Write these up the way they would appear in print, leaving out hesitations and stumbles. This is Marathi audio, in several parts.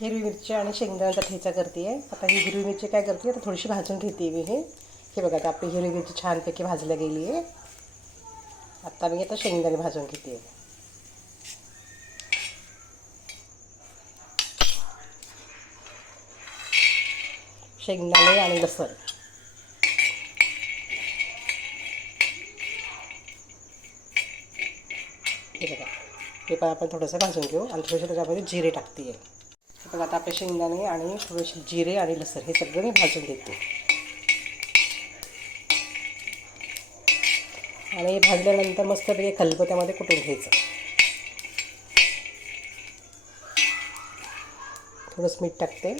हिरवी मिरची आणि शेंगदाण्याचा ठेचा करते आहे। आता ही हिरवी मिरची काय करते, आता थोडीशी भाजून घेते मी। हे बघा, आता आपली हिरवी मिरची छानपैकी भाजल्या गेली आहे। आता मी शेंगदाणे भाजून घेते। शेंगदाणे आणि लसूण हे बघा, हे पण आपण थोडंसं भाजून घेऊ आणि थोडेसे त्याच्यामध्ये जिरे टाकते आहे। हे बघा, आता आपले शेंगदाणे आणि थोडेसे जिरे आणि लसूण हे सगळं मी भाजून घेते आणि भाजल्यानंतर मस्तपैकी खलबत्त्यामध्ये कुटून घ्यायचं। थोडंसं मीठ टाकते।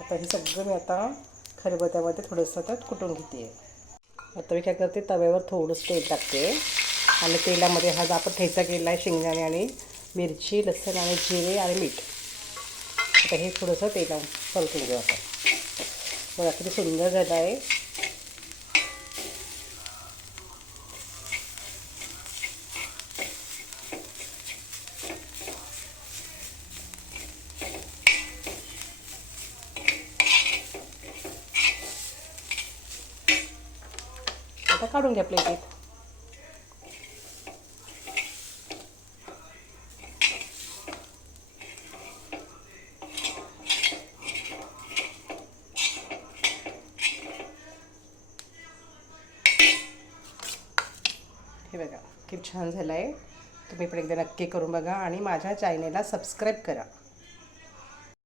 आता हे सगळं मी आता खलबत्त्यामध्ये थोडंसं त्यात कुटून घेते। आता मी काय करते, तव्यावर थोडंसं तेल टाकते आणि तेलामध्ये हा जो आपण ठेचा केला आहे शेंगदाणे आणि मिरची, लसूण आणि जिरे आणि मीठ, आता हे थोडंसं तेलात परतून घेऊ आपण। बघा किती सुंदर झालं आहे। आता काढून घ्या प्लेटीत। हे बघा किती छान झालं आहे। तुम्ही पण एकदा नक्की करून बघा आणि माझ्या चॅनेलला सबस्क्राईब करा।